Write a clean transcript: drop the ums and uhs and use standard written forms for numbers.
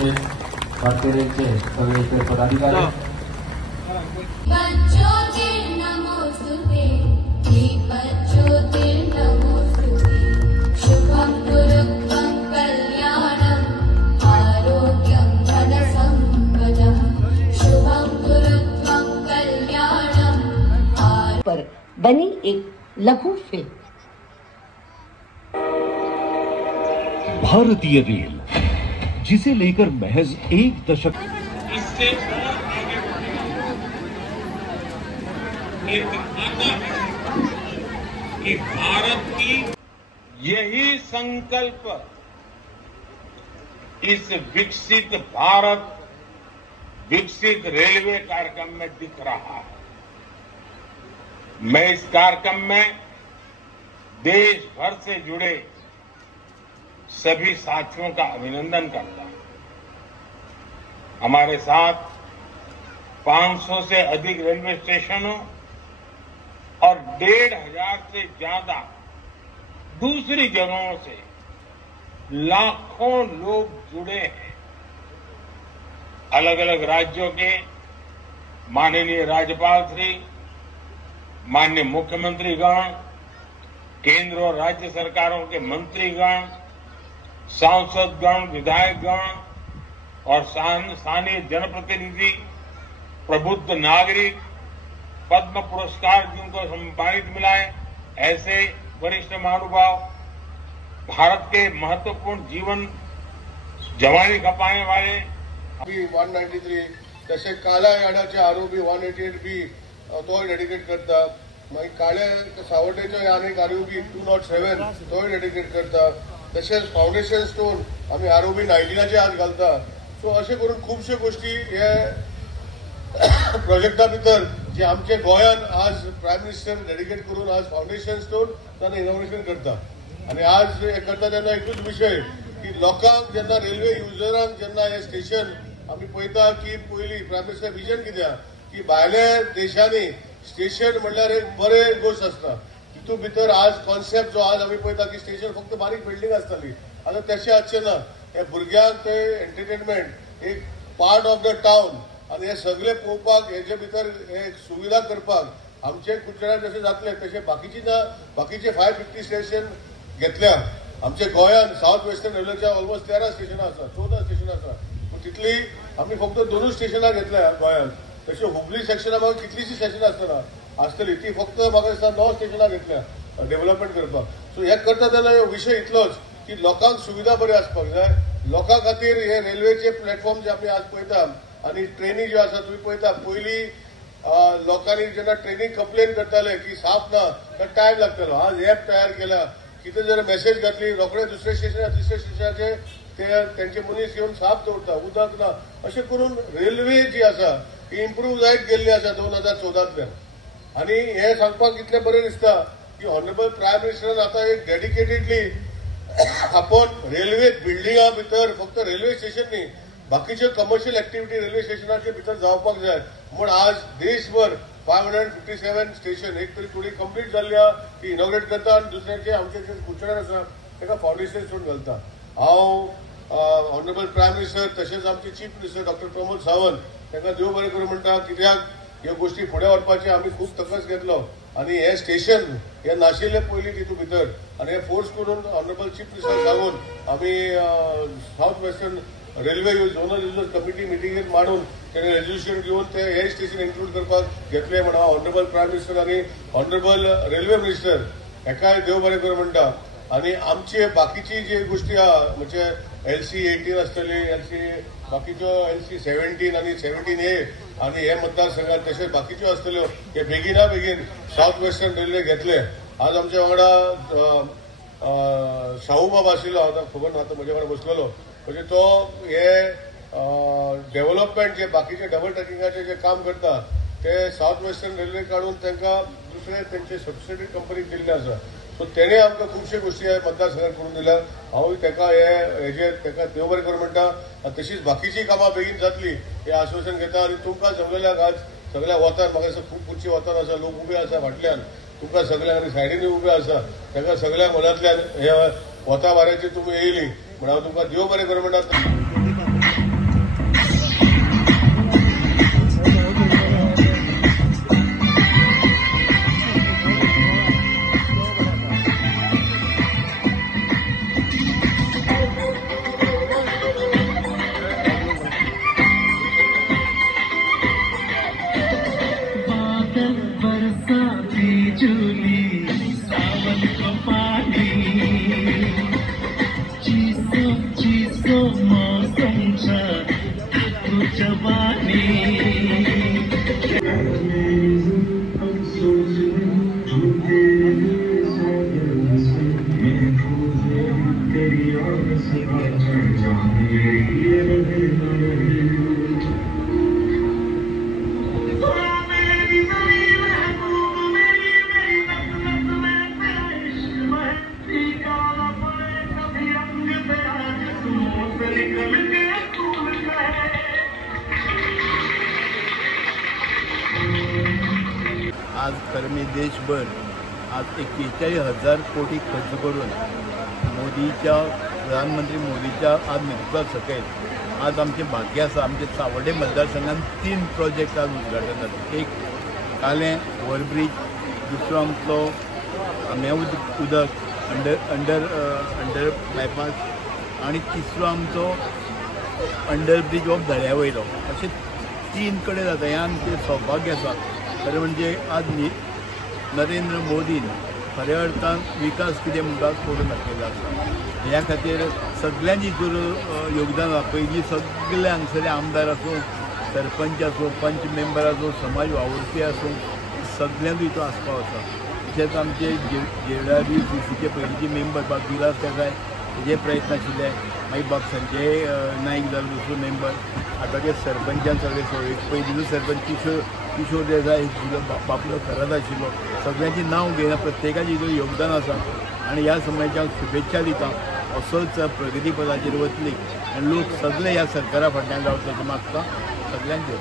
तसेच वारकऱ्यांचे सगळे इतर पदाधिकारी पर बनी एक लघु फिल्म। भारतीय रेल, जिसे लेकर महज एक दशक इससे कि भारत की यही संकल्प इस विकसित भारत विकसित रेलवे कार्यक्रम में दिख रहा है। मैं इस कार्यक्रम में देश भर से जुड़े सभी साथियों का अभिनंदन करता हूं। हमारे साथ 500 से अधिक रेलवे स्टेशनों और 1,500 से ज्यादा दूसरी जगहों से लाखों लोग जुड़े हैं। अलग अलग राज्यों के माननीय राज्यपाल श्री, माननीय मुख्यमंत्रीगण, केंद्र और राज्य सरकारों के मंत्रीगण, सांसदगण, विधायकगण और स्थानीय जनप्रतिनिधि, प्रबुद्ध नागरिक, पद्म पुरस्कार जिनको सम्मानित मिला है, ऐसे वरिष्ठ महानुभाव, भारत के महत्वपूर्ण जीवन जवानी खपाने वाले 193 तसे काला यार्डाचे आरोपी 188 बी तो डेडिकेट करता। मागीर काळे सावड्डेचे आनीक आरोपी 207 तो डेडिकेट करता। तशेंच फाउंडेशन स्टोन आमी आरोपी 19चे आज घालता। सो अशें करून खुबश्यो गोष्टी हे प्रोजेक्टा भितर जे आमचे गोंयान आज प्रायम मिनिस्टर डेडिकेट करून आज फाउंडेशन स्टोन ताणें इनॉग्रेशन करता। आनी आज हे करता तेन्ना एकूच विशय की लोकांक जेन्ना रेल्वे युजरांक जेन्ना हे स्टेशन आमी पळयता की पयलीं प्रायम मिनिस्टर विजन कित्याक की भायल्या देशांनी स्टेशन म्हणल्यार एक बरें गोष्ट आसता। तितून भितर आज कॉन्सेप्ट जो आज आमी पळयता की स्टेशन फक्त बारीक बिल्डींग आसताली, आतां तशें आसचें ना। हे भुरग्यांक ते एंटरटेनमेंट एक पार्ट ऑफ द टावन आनी हे सगळे पळोवपाक हेजे भितर एक सुविधा करपाक आमचे कुडचड्यार जशें जातलें तशें बाकीचे 550 स्टेशन घेतल्या। आमच्या गोंयान साउथ वेस्टर्न रेल्वेच्या ऑलमोस्ट 13 स्टेशनां आसा, 14 स्टेशनां आसा, पूण तितली आमी फक्त 2 स्टेशनां घेतल्या गोंयान। तशें हुबली सेक्शनां म्हाका कितलीशीं स्टेशनां आसतली ती फक्त म्हाका दिसता 9 स्टेशनां घेतल्या डेव्हलपमेंट करपाक। सो हे करता तेन्ना विशय इतलोच की लोकांक सुविधा बरी आसपाक जाय। लोकां खातीर हे रेल्वेचे प्लॅटफॉर्म जे आमी आज पळयता आनी ट्रेनी ज्यो आसा तुमी पळयता पयलीं लोकांनी जेन्ना ट्रेनीक कंप्लेन करताले की साप ना तर टायम लागतलो। आज एप तयार केला, कितें जर मेसेज घातली रोखडे दुसऱ्या स्टेशनार तिसऱ्या स्टेशनाचेर तेंचे मनीस येवन साप दवरता, उदक ना, अशें करून रेल्वे जी आसा ती इम्प्रूव जायत गेल्ली आसा 2014तल्यान। आनी हे सांगपाक इतलें बरें दिसता की ऑनरेबल प्रायम मिनिस्टरान आतां एक डेडिकेटेडली आपण रेल्वे बिल्डिंगा भितर फक्त रेल्वे स्टेशन न्ही बाकीच्यो कमर्शियल एक्टिविटी रेल्वे स्टेशनाचे भितर जावपाक जाय म्हूण आज देशभर 557 स्टेशन एक तरी थोडी कंप्लीट जाल्ल्या ती इनॉग्रेट करता आनी दुसऱ्याचे आमचे जे कुडचड्यार आसा ताका फाउंडेशन स्टोन घालता। हांव ऑनरेबल प्रायम मिनिस्टर तशेंच आमचे chief minister doctor Pramod Sawant तांकां देव बरें करूं म्हणटा, कित्याक ह्यो गोष्टी फुडें व्हरपाचे आमी खूब तकस घेतलो आनी हे स्टेशन हे नाशिल्ले पयलीं तितून भितर आनी हे फोर्स करून ऑनरेबल चीफ मिनिस्टर सांगून आमी south western railway zonal users committee मिटिंगेत मांडून तेणे रेजोल्युशन घेवन ते हे स्टेशन इन्क्लूड करपाक घेतले म्हण हांव ऑनरेबल प्रायम मिनिस्टर आनी ऑनरेबल रेल्वे मिनिस्टर हेकाय देव बरें कर म्हणटा। आनी आमचे बाकीची जी गोष्टी आहा म्हणजे LC 18 आसतली, बाकीच्यो LC 17 आनी 17A आनी हे मतदारसंघात तशेंच बाकीच्यो आसतल्यो हे बेगिना बेगीन साउथ वेस्टर्न रेल्वे घेतले। आज आमच्या वांगडा शाहू बाबा आशिल्लो, आतां खबर ना, आतां म्हजे वांगडा बसलेलो, म्हणजे तो हे डेव्हलपमेंट जे बाकीचे डबल ट्रॅकिंगाचे जे काम करता ते साउथ वेस्टर्न रेल्वे काढून तांकां दुसरे तेंचे सबसिडी कंपनीक दिल्ले आसा। सो तेणे आमकां खुबश्यो गोष्टी मतदारसंघात करून दिल्या। हांवूय ताका हेजेर ताका देव बरें कर म्हणटा आनी तशीच बाकीची कामां बेगीन जातली हें आश्वासन घेता। आनी तुमकां सगळ्यांक आज सगळ्या वतान म्हाका दिसता खूब खुर्ची वतान आसा, लोक उबे आसा फाटल्यान, तुमकां सगळ्यांक आनी सायडीनी उबे आसा, ताका सगळ्या मनांतल्यान हे वता वाऱ्याचेर तुमी येयली म्हण हांव तुमकां देव बरें कर म्हणटा। आज खरं मी देशभर आज 41,000 कोटी खर्च करून प्रधानमंत्री मोदीच्या आज नेतृत्वा सकयल आज आमचे भाग्य आसा. आमचे सावड्डे मतदारसंघात 3 प्रोजेक्ट आज उद्घाटन जाता. एक कालें ओव्हरब्रिज, दुसरो आमचो आम्या उदक अंडर बायपास आणि तिसरो आमचो अंडरब्रिज ऑफ दर्या वयलो. अशे 3 कडेन जाता. हें आमचें सौभाग्य आसा. खरें म्हणजे आज नरेंद्र मोदीन खऱ्या अर्थान विकास कितें म्हणटा करून दाखयला आसा. ह्या खातीर सगळ्यांनी जर योगदान पयलीं सगळे हांगसरले आमदार आसूं, सरपंच आसूं, पंच मेंबर आसूं, समाज वावुरपी आसूं, सगळ्यांक हितून आसपाव आसा. तशेंच आमचे JWCCचे पयलींचे मेंबर बाब विलास देसाय हेजे प्रयत्न आशिल्ले. मागीर बाब संजय नायक जालो दुसरो मेंबर. आतांचे सरपंचान सगळे पयलींचो सरपंच किशोर देसाय बापलो खरात आशिल्लो. सगळ्यांची नांव घेयना, प्रत्येकाचें हितून योगदान आसा. आनी ह्या समयाच्या शुभेच्छा दिता. असोच प्रगती पदाचेर वतली आनी लोक सगळे ह्या सरकारा फाटल्यान रावचें मागता. सगळ्यांचें